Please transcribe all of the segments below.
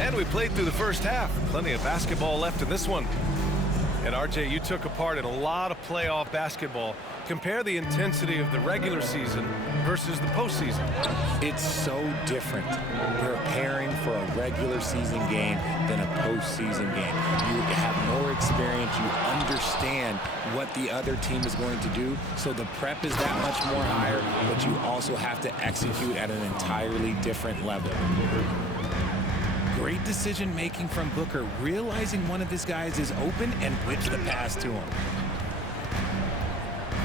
And we played through the first half. Plenty of basketball left in this one. And RJ, you took a part in a lot of playoff basketball. Compare the intensity of the regular season versus the postseason. It's so different preparing for a regular season game than a postseason game. You have more experience. You understand what the other team is going to do. So the prep is that much more higher, but you also have to execute at an entirely different level. Great decision-making from Booker, realizing one of his guys is open and whips the pass to him.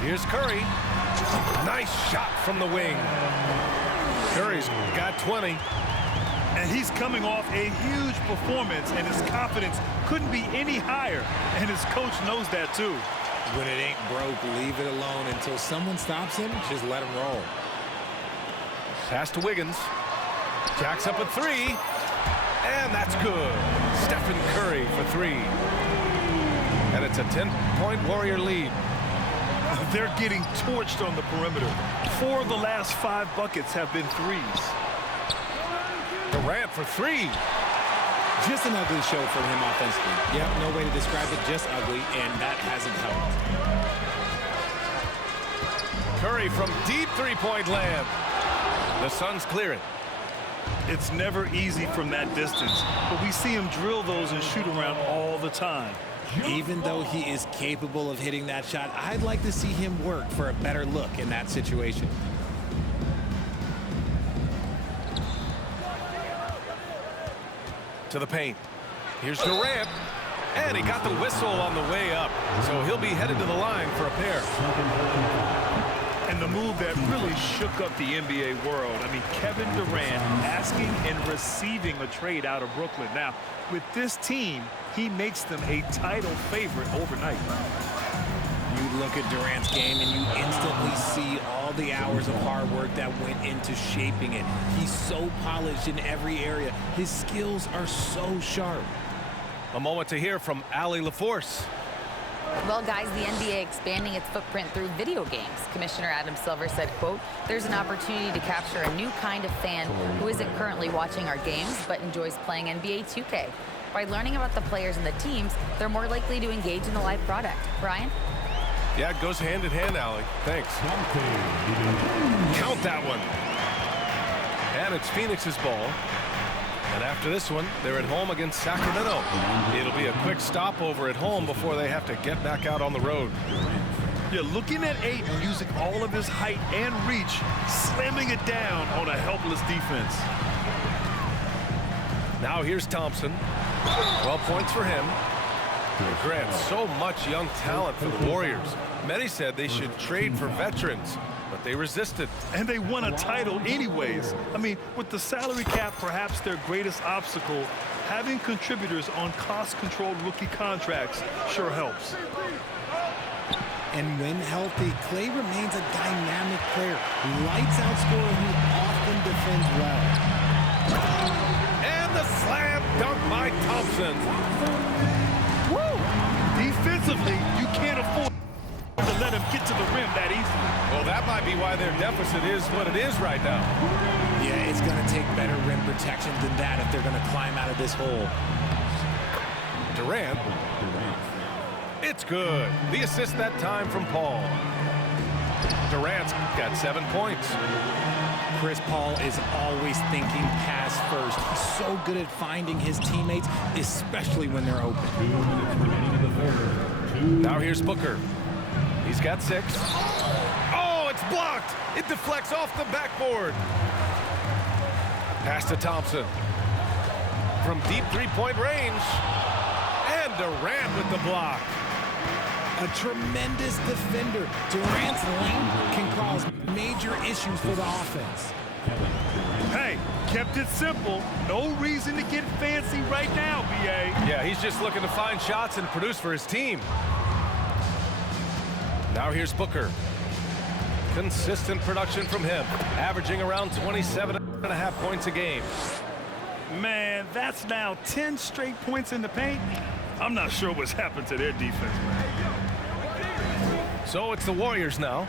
Here's Curry. Nice shot from the wing. Curry's got 20. And he's coming off a huge performance, and his confidence couldn't be any higher. And his coach knows that, too. When it ain't broke, leave it alone until someone stops him. Just let him roll. Pass to Wiggins. Jacks up a three. And that's good. Stephen Curry for three. And it's a 10-point Warrior lead. They're getting torched on the perimeter. 4 of the last 5 buckets have been threes. Durant for three. Just an ugly show from him offensively. Yep, no way to describe it, just ugly, and that hasn't helped. Curry from deep three-point land. The Suns clear it. It's never easy from that distance, but we see him drill those and shoot around all the time. Even though he is capable of hitting that shot, I'd like to see him work for a better look in that situation. To the paint. Here's Durant. And he got the whistle on the way up. So he'll be headed to the line for a pair. And the move that really shook up the NBA world. I mean, Kevin Durant asking and receiving a trade out of Brooklyn. Now, with this team, he makes them a title favorite overnight. You look at Durant's game and you instantly see all the hours of hard work that went into shaping it. He's so polished in every area. His skills are so sharp. A moment to hear from Allie LaForce. Well, guys, the NBA expanding its footprint through video games. Commissioner Adam Silver said, quote, "There's an opportunity to capture a new kind of fan who isn't currently watching our games but enjoys playing NBA 2K. By learning about the players and the teams, they're more likely to engage in the live product." Brian? Yeah, it goes hand in hand, Allie. Thanks. Count that one. And it's Phoenix's ball. And after this one, they're at home against Sacramento. It'll be a quick stopover at home before they have to get back out on the road. Yeah, looking at Ayton using all of his height and reach, slamming it down on a helpless defense. Now here's Thompson. 12 points for him. Grant, so much young talent for the Warriors. Many said they should trade for veterans, but they resisted. And they won a title anyways. I mean, with the salary cap perhaps their greatest obstacle, having contributors on cost-controlled rookie contracts sure helps. And when healthy, Klay remains a dynamic player. Lights out scorer who often defends well. And the slam dunk by Thompson. Woo! Defensively, you can't afford to let him get to the rim that easily. Well, that might be why their deficit is what it is right now. Yeah, it's going to take better rim protection than that if they're going to climb out of this hole. Durant. It's good. The assist that time from Paul. Durant's got 7 points. Chris Paul is always thinking pass first. He's so good at finding his teammates, especially when they're open. Now here's Booker. He's got 6. Oh, it's blocked. It deflects off the backboard. Pass to Thompson. From deep three-point range. And Durant with the block. A tremendous defender. Durant's length can cause major issues for the offense. Hey, kept it simple. No reason to get fancy right now, B.A. Yeah, he's just looking to find shots and produce for his team. Now here's Booker. Consistent production from him, averaging around 27.5 points a game. Man, that's now 10 straight points in the paint. I'm not sure what's happened to their defense, man. So it's the Warriors now.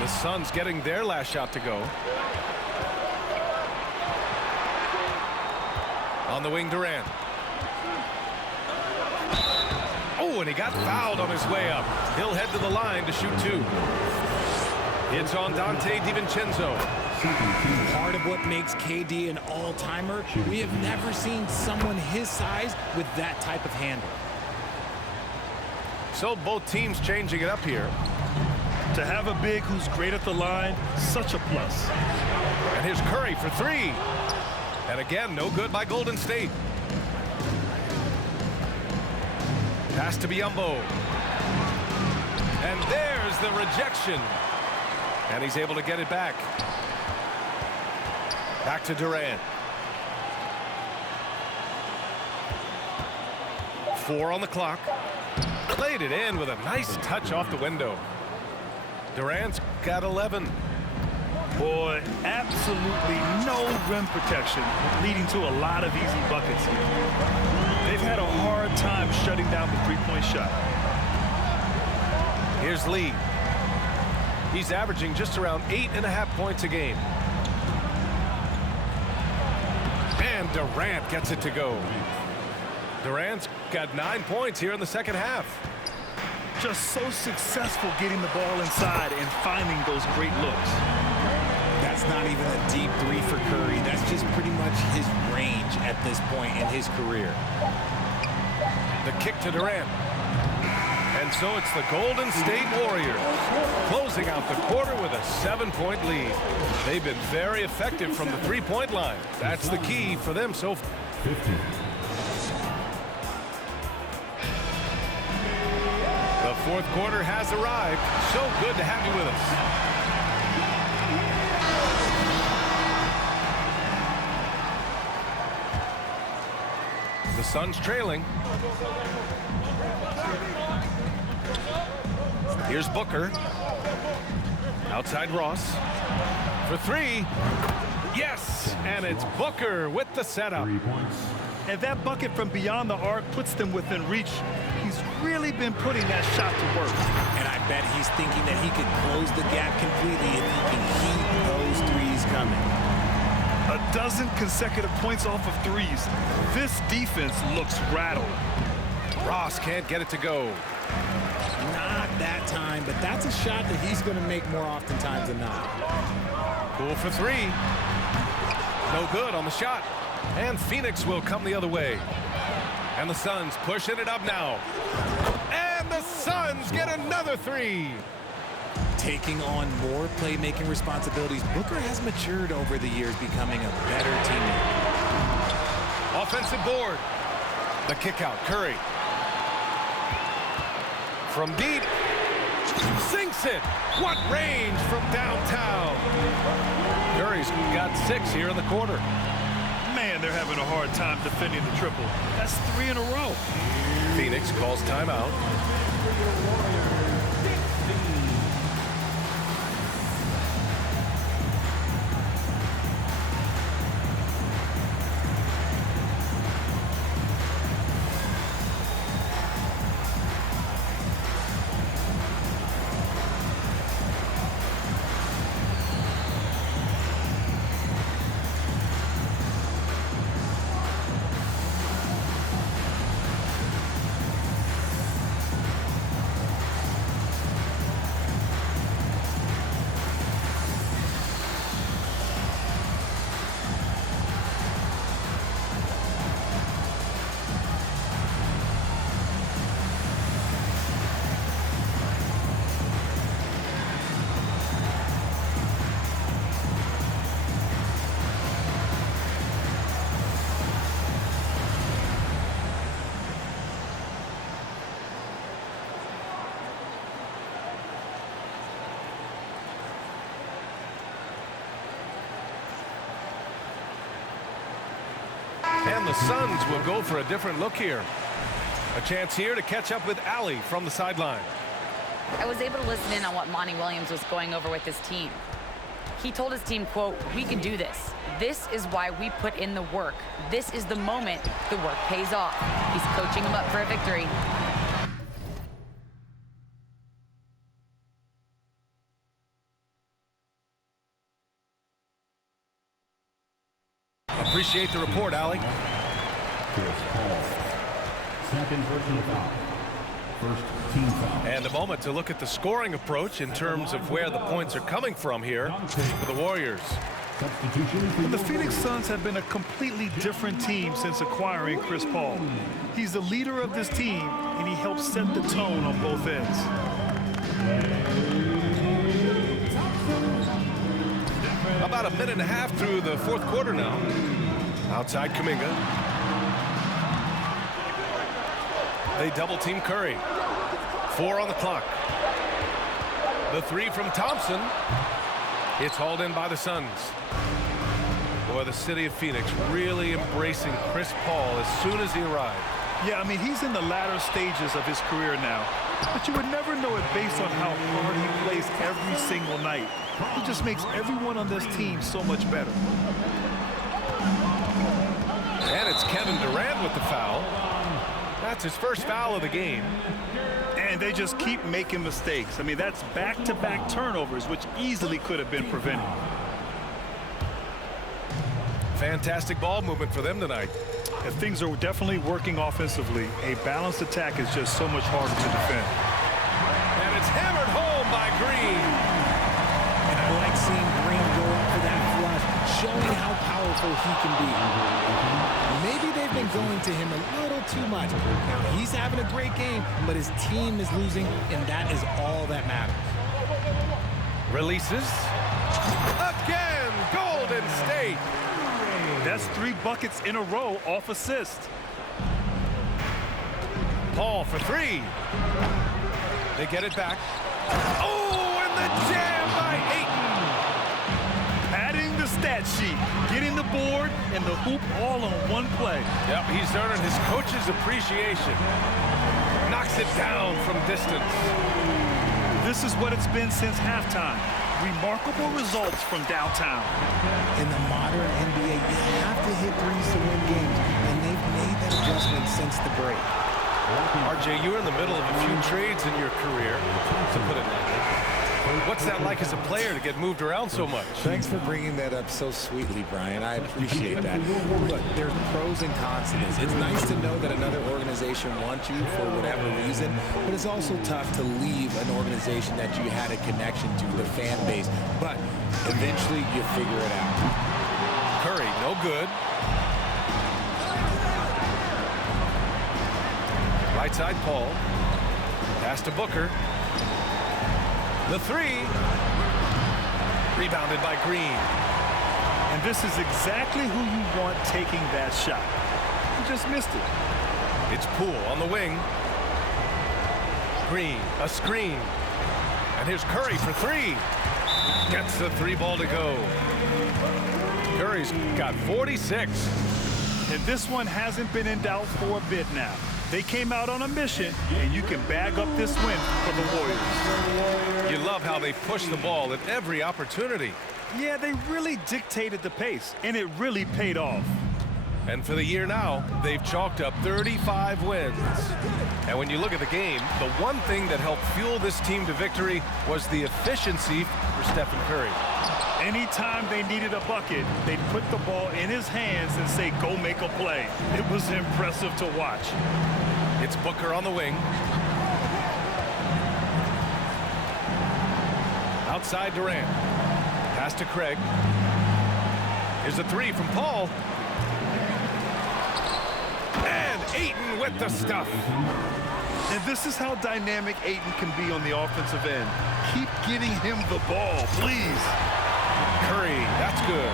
The Suns getting their last shot to go. On the wing, Durant. Oh, and he got fouled on his way up. He'll head to the line to shoot 2. It's on Dante DiVincenzo. Part of what makes KD an all-timer, we have never seen someone his size with that type of handle. So both teams changing it up here. To have a big who's great at the line, such a plus. And here's Curry for 3. And again, no good by Golden State. Pass to Biyombo. And there's the rejection. And he's able to get it back. Back to Durant. 4 on the clock. Played it in with a nice touch off the window. Durant's got 11. Boy, absolutely no rim protection, leading to a lot of easy buckets here. They've had a hard time shutting down the three-point shot. Here's Lee. He's averaging just around 8.5 points a game. And Durant gets it to go. Durant's got 9 points here in the second half. Just so successful getting the ball inside and finding those great looks. That's not even a deep 3 for Curry. That's just pretty much his range at this point in his career. The kick to Durant. And so it's the Golden State Warriors closing out the quarter with a 7-point lead. They've been very effective from the three-point line. That's the key for them so far. The fourth quarter has arrived. So good to have you with us. The Suns trailing. Here's Booker. Outside Ross. For 3. Yes! And it's Booker with the setup. And that bucket from beyond the arc puts them within reach. He's really been putting that shot to work. And I bet he's thinking that he could close the gap completely if he can keep those threes coming. A dozen consecutive points off of threes. This defense looks rattled. Ross can't get it to go. Not that time, but that's a shot that he's going to make more oftentimes than not. Poole for 3. No good on the shot. And Phoenix will come the other way. And the Suns pushing it up now. And the Suns get another 3. Taking on more playmaking responsibilities, Booker has matured over the years, becoming a better teammate. Offensive board. The kick out, Curry. From deep. Sinks it. What range from downtown. Curry's got 6 here in the quarter. Man, they're having a hard time defending the triple. That's 3 in a row. Phoenix calls timeout. And the Suns will go for a different look here. A chance here to catch up with Allie from the sideline. I was able to listen in on what Monty Williams was going over with his team. He told his team, quote, "We can do this. This is why we put in the work. This is the moment the work pays off." He's coaching them up for a victory. Appreciate the report, Allie. Chris Paul. Second personal foul. First team foul. And a moment to look at the scoring approach in terms of where the points are coming from here for the Warriors. And the Phoenix Suns have been a completely different team since acquiring Chris Paul. He's the leader of this team, and he helps set the tone on both ends. About a minute and a half through the fourth quarter now. Outside Kuminga. They double team Curry. 4 on the clock. The three from Thompson. It's hauled in by the Suns. Boy, the city of Phoenix really embracing Chris Paul as soon as he arrived. Yeah, I mean, he's in the latter stages of his career now. But you would never know it based on how hard he plays every single night. He just makes everyone on this team so much better. And it's Kevin Durant with the foul. That's his first foul of the game. And they just keep making mistakes. I mean, that's back-to-back turnovers, which easily could have been prevented. Fantastic ball movement for them tonight. And things are definitely working offensively. A balanced attack is just so much harder to defend. And it's hammered home by Green. And I like seeing Green go up for that flush, showing how powerful he can be. Maybe they've been going to him a little too much. Now, he's having a great game, but his team is losing, and that is all that matters. Releases. Again, Golden State. That's 3 buckets in a row off assist. Paul for 3. They get it back. Oh, and the jam by Ayton. Adding the stat sheet, getting the board and the hoop all on one play. Yep, he's earning his coach's appreciation. Knocks it down from distance. This is what it's been since halftime. Remarkable results from downtown. In the modern NBA, you have to hit threes to win games, and they've made that adjustment since the break. RJ, you were in the middle of a few trades in your career, to put it lightly. What's that like as a player to get moved around so much? Thanks for bringing that up so sweetly, Brian. I appreciate that. Look, there's pros and cons to this. It's nice to know that another organization wants you for whatever reason, but it's also tough to leave an organization that you had a connection to, the fan base. But eventually you figure it out. Curry, no good. Right side, Paul. Pass to Booker. The 3. Rebounded by Green. And this is exactly who you want taking that shot. He just missed it. It's Poole on the wing. Green, a screen. And here's Curry for 3. Gets the 3 ball to go. Curry's got 46. And this one hasn't been in doubt for a bit now. They came out on a mission, and you can bag up this win for the Warriors. You love how they push the ball at every opportunity. Yeah, they really dictated the pace, and it really paid off. And for the year now, they've chalked up 35 wins. And when you look at the game, the one thing that helped fuel this team to victory was the efficiency for Stephen Curry. Anytime they needed a bucket, they'd put the ball in his hands and say, go make a play. It was impressive to watch. It's Booker on the wing. Outside Durant. Pass to Craig. Here's a 3 from Paul. And Ayton with the stuff. And this is how dynamic Ayton can be on the offensive end. Keep getting him the ball, please. Curry, that's good.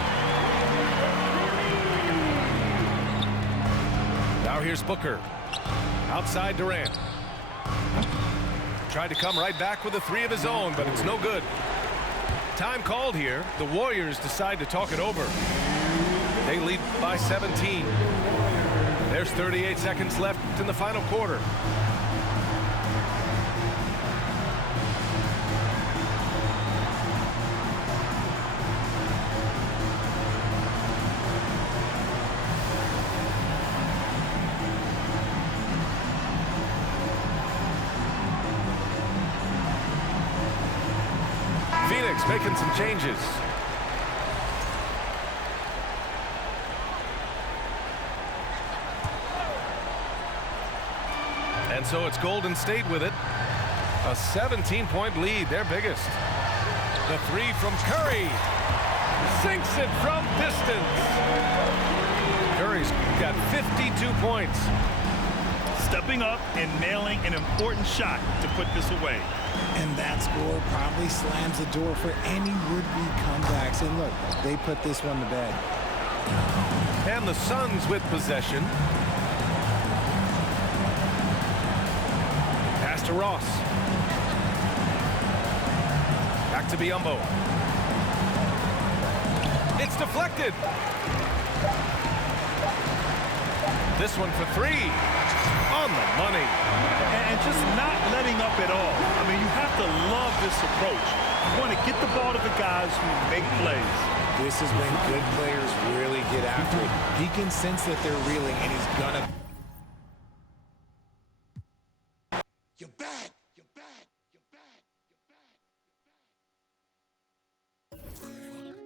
Now here's Booker. Outside Durant. Tried to come right back with a 3 of his own, but it's no good. Time called here. The Warriors decide to talk it over. They lead by 17. There's 38 seconds left in the final quarter. Phoenix making some changes. And so it's Golden State with it. A 17-point lead, their biggest. The three from Curry. Sinks it from distance. Curry's got 52 points. Stepping up and nailing an important shot to put this away. And that score probably slams the door for any would-be comebacks. And look, they put this one to bed. And the Suns with possession. Pass to Ross. Back to Biyombo. It's deflected. This one for three. On the money. And just not letting up at all. I mean, you have to love this approach. You want to get the ball to the guys who make plays. This is when good players really get after it. He can sense that they're reeling, and he's gonna. You're back.